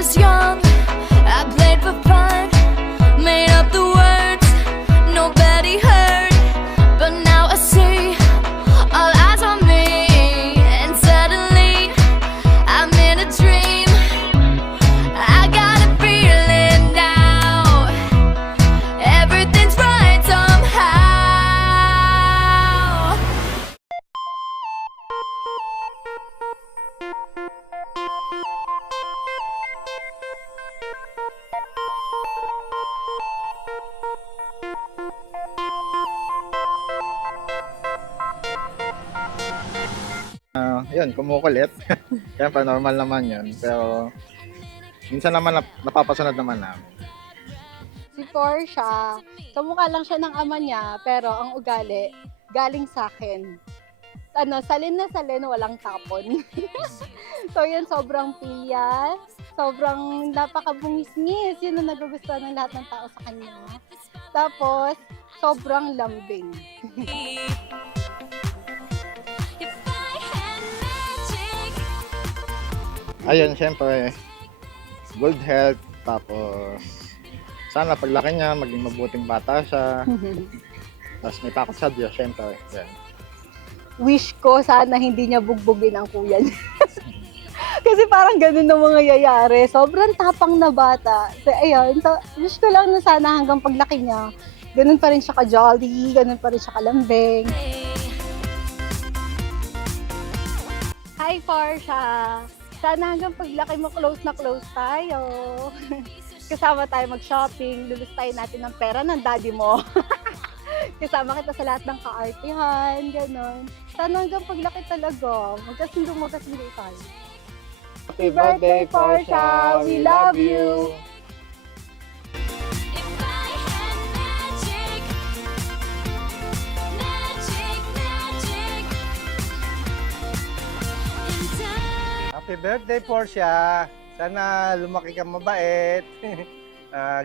was young, I played for fun, made up the words, nobody heard. But now I see all eyes on me, and suddenly I'm in a dream. I got a feeling now, everything's right somehow. Yun, kumukulit. Siyempre, normal naman yun. Pero, minsan naman napapasunod naman namin. Si Portia, kamukha lang siya ng ama niya, pero ang ugali, galing sa akin. Salin na salin, walang tapon. So yun, sobrang piya, sobrang napakabungis-ngis, yun ang nagugustuhan ng lahat ng tao sa kanya. Tapos, sobrang lambing. Ayun, siyempre, good health. Tapos, sana paglaki niya, maging mabuting bata siya. Tapos may takot sa Diyos, siyempre. Yan. Wish ko sana hindi niya bugbugin ang kuya niya. Kasi parang ganun na mga yayari. Sobrang tapang na bata. So, ayun, so, wish ko lang na sana hanggang paglaki niya, ganun pa rin siya ka-jolly, ganun pa rin siya kalambing. Hi, Portia! Sana hanggang paglaki mo, close na close tayo. Kasama tayo mag-shopping, lulustay natin ng pera ng daddy mo. Kasama kita sa lahat ng kaartihan, gano'n. Sana hanggang paglaki talaga, magkasundo tayo. Happy birthday, Portia! We love you! If I had magic, magic, magic, in time. Happy birthday, Portia! Sana lumaki ka mabait.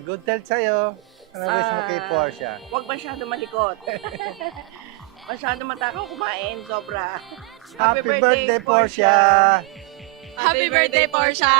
Good health sa'yo. Ano wish mo kay Portia? Huwag masyado malikot. Masyado matakaw kumain, sobra. Happy birthday, Portia! Happy birthday, Portia!